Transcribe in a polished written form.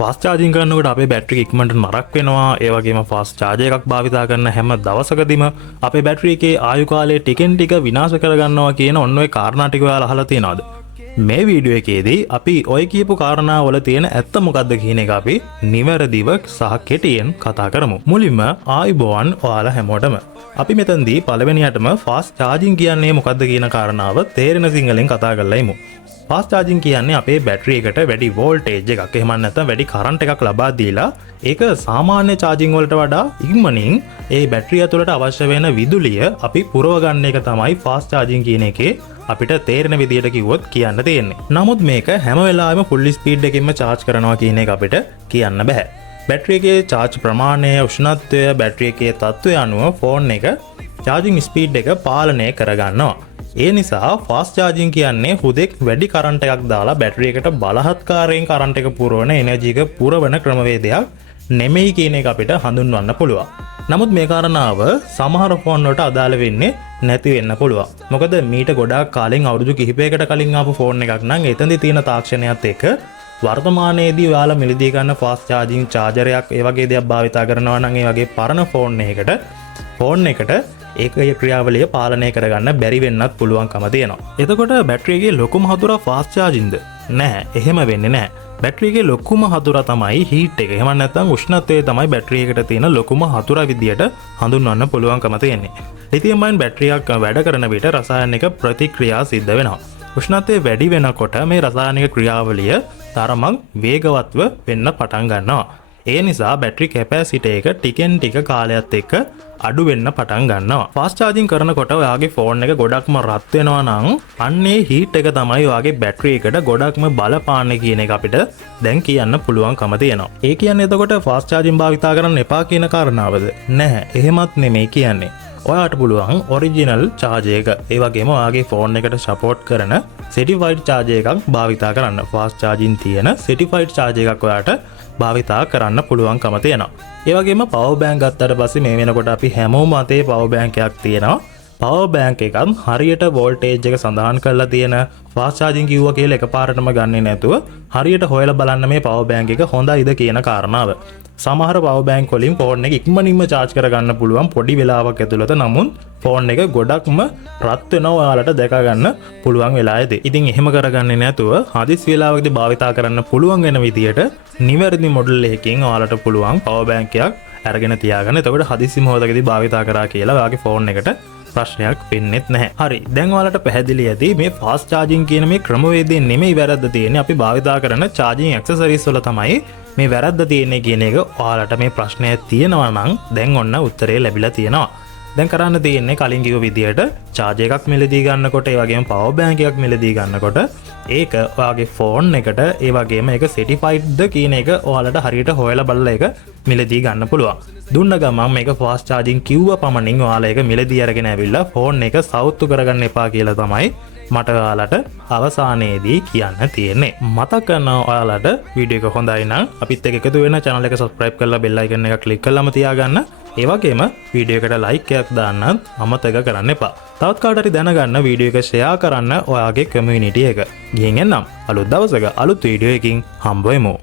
Fast charging කරනකොට අපේ battery එක ඉක්මනට නරක වෙනවා. ඒ වගේම ෆාස්ට් චාර්ජර් එකක් භාවිතා කරන හැම දවසකදීම අපේ බැටරි එකේ ආයු කාලය ටිකෙන් ටික විනාශ කරගන්නවා කියන ඔන්න ඔය කාරණා ටික ඔයාලා අහලා තියෙනවද? මේ වීඩියෝ එකේදී අපි ඔය කියපු කාරණා වල තියෙන ඇත්ත මොකද්ද කියන එක අපි නිවැරදිව සහ කෙටියෙන් කතා කරමු. මුලින්ම ආයුබෝවන් ඔයාලා හැමෝටම. අපි මෙතනදී පළවෙනියටම ෆාස්ට් චාර්ජින් කියන්නේ මොකද්ද කියන කාරණාව තේරෙන සිංහලෙන් කතා කරලා ඉමු. ෆාස්ට් චාර්ජින් කියන්නේ අපේ බැටරි එකට වැඩි වෝල්ටේජ් එකක් එහෙම නැත්නම් වැඩි කරන්ට් එකක් ලබා දීලා ඒක සාමාන්‍ය චාර්ජින් වලට වඩා ඉක්මනින් ඒ බැටරිය ඇතුළට අවශ්‍ය වෙන විදුලිය අපි පුරව ගන්න එක තමයි ෆාස්ට් චාර්ජින් කියන එකේ අපිට තේරෙන විදියට කිව්වොත් කියන්න තියෙන්නේ. නමුත් මේක හැම වෙලාවෙම ෆුල් ස්පීඩ් එකකින්ම charge කරනවා කියන එක අපිට කියන්න බෑ. බැටරි එකේ charge ප්‍රමාණය, උෂ්ණත්වය, බැටරි එකේ තත්ත්වය අනුව ෆෝන් එක charging speed එක පාලනය කරගන්නවා. ඒ නිසා ෆාස්ට් චාර්ජින් කියන්නේ හුදෙක් වැඩි කරන්ට් එකක් දාලා බැටරි එකට බලහත්කාරයෙන් කරන්ට් එක පුරවන එනර්ජි එක පුරවන ක්‍රමවේදයක් නෙමෙයි කියන එක අපිට හඳුන්වන්න පුළුවන්. නමුත් මේ කාරණාව සමහර ෆෝන් වලට අදාළ වෙන්නේ නැති වෙන්න පුළුවන්. මොකද මීට ගොඩාක් කාලෙන් අවුරුදු කිහිපයකට කලින් ආපු ෆෝන් එකක් නම් එතනදී තියෙන තාක්ෂණයත් එක්ක වර්තමානයේදී ඔයාලා මිලදී ගන්න ෆාස්ට් චාර්ජින් චාර්ජරයක් ඒ වගේ දේවල් භාවිතා කරනවා නම් ඒ වගේ පරණ ෆෝන් එකට ඒකේ ක්‍රියාවලිය පාලනය කරගන්න බැරි වෙන්නත් පුළුවන්කම තියෙනවා. එතකොට බැටරි එකේ ලොකුම හතුරා ෆාස්ට් චාර්ජින්ද? නැහැ, එහෙම වෙන්නේ නැහැ. බැටරි එකේ ලොකුම හතුරා තමයි හීට් එක. එහෙම නැත්නම් උෂ්ණත්වය තමයි බැටරි එකට තියෙන ලොකුම හතුරා විදියට හඳුන්වන්න පුළුවන්කම තියෙන්නේ. ලිතියම් අයන් බැටරියක් වැඩ කරන විට රසායනික ප්‍රතික්‍රියා සිද්ධ වෙනවා. උෂ්ණත්වය වැඩි වෙනකොට මේ රසායනික ක්‍රියාවලිය තරමක් වේගවත්ව වෙන්න පටන් ගන්නවා. ඒ නිසා බැටරි කැපැසිටි එක ටිකෙන් ටික කාලයත් එක්ක අඩු වෙන්න පටන් ගන්නවා. ෆාස්ට් චාර්ජින් කරනකොට ඔයාගේ ෆෝන් එක ගොඩක්ම රත් වෙනවා නම් අන්නේ හීට් එක තමයි ඔයාගේ බැටරි එකට ගොඩක්ම බලපාන්නේ කියන එක අපිට දැන් කියන්න පුළුවන්කම තියෙනවා. ඒ කියන්නේ එතකොට ෆාස්ට් චාර්ජින් භාවිතා කරන්න එපා කියන කාරණාවද? නැහැ, එහෙමත් නෙමෙයි කියන්නේ. ඔයාට පුළුවන් ඔරිජිනල් චාර්ජර් එක ඒ වගේම ඔයාගේ ෆෝන් එකට සපෝට් කරන සර්ටිෆයිඩ් චාර්ජර් එකක් භාවිතා කරන්න. ෆාස්ට් චාර්ජින් තියෙන සර්ටිෆයිඩ් චාර්ජර් එකක් ඔයාට භාවිතා කරන්න පුළුවන්කම තියෙනවා. ඒ වගේම පවර් බෑන්ක් ගත්තට පස්සේ මේ වෙනකොට අපි හැමෝම අතේ පවර් බෑන්ක් එකක් තියෙනවා. පවර් බෑන්ක් එකක් හරියට වෝල්ටේජ් එක සඳහන් කරලා තියෙන ෆාස්ට් චාර්ජින් කිව්වා කියලා එකපාරටම ගන්නෙ නැතුව හරියට හොයලා බලන්න මේ පවර් බෑන්ක් එක හොඳයිද කියන කාරණාව. සමහර පවර් බෑන්ක් වලින් ෆෝන් එක ඉක්මනින්ම charge කරගන්න පුළුවන් පොඩි වෙලාවක් ඇතුළත. නමුත් ෆෝන් එක ගොඩක්ම රත් වෙනවා ඔයාලට දැක ගන්න පුළුවන් වෙලාවේදී. ඉතින් එහෙම කරගන්නේ නැතුව හදිස් වෙලාවකදී භාවිතා කරන්න පුළුවන් වෙන විදියට නිවැරදි මොඩල් එකකින් ඔයාලට පුළුවන් පවර් බෑන්ක් එකක් අරගෙන තියාගන්න. එතකොට හදිසි මොහොතකදී භාවිතා කරා කියලා ඔයාගේ ෆෝන් එකට ප්‍රශ්නයක් වෙන්නෙත් නැහැ. හරි, දැන් ඔයාලට පැහැදිලි ඇති මේ ෆාස්ට් චාර්ජින් කියන මේ ක්‍රමවේදයෙන් නෙමෙයි වැරද්ද තියෙන්නේ. අපි භාවිතා කරන චාර්ජින් ඇක්සසරිස් වල තමයි මේ වැරද්ද තියෙන්නේ කියන එක ඔයාලට මේ ප්‍රශ්නය තියෙනවා නම් දැන් ඔන්න උත්තරේ ලැබිලා තියෙනවා. දැන් කරන්න තියෙන්නේ කලින් කිව්ව විදියට චාර්ජර් එකක් මිලදී ගන්නකොට ඒ වගේම පවර් බෑන්ක් එකක් මිලදී ගන්නකොට ඒක ඔයාගේ ෆෝන් එකට ඒ වගේම ඒක සර්ටිෆයිඩ්ද කියන එක ඔයාලට හරියට හොයලා බලලා ඒක මිලදී ගන්න පුළුවන්. දුන්න ගමන් මේක ෆාස්ට් චාර්ජින් කිව්ව පමණින් ඔයාලා ඒක මිලදී අරගෙන ඇවිල්ලා ෆෝන් එක සවුත්තු කරගන්න එපා කියලා තමයි මට ඔයාලට අවසානයේදී කියන්න තියෙන්නේ. මතක කරනවා ඔයාලට වීඩියෝ එක හොඳයි නම් අපිත් එක්ක එකතු වෙන channel එක subscribe කරලා bell icon එක click කරලාම තියාගන්න. ඒ වගේම වීඩියෝ එකට like එකක් දාන්නත් අමතක කරන්න එපා. තවත් කාට හරි දැනගන්න වීඩියෝ එක share කරන්න ඔයාගේ community එක. ගිහින් එන්නම්. අලුත් දවසක අලුත් වීඩියෝ එකකින් හම්බ වෙමු.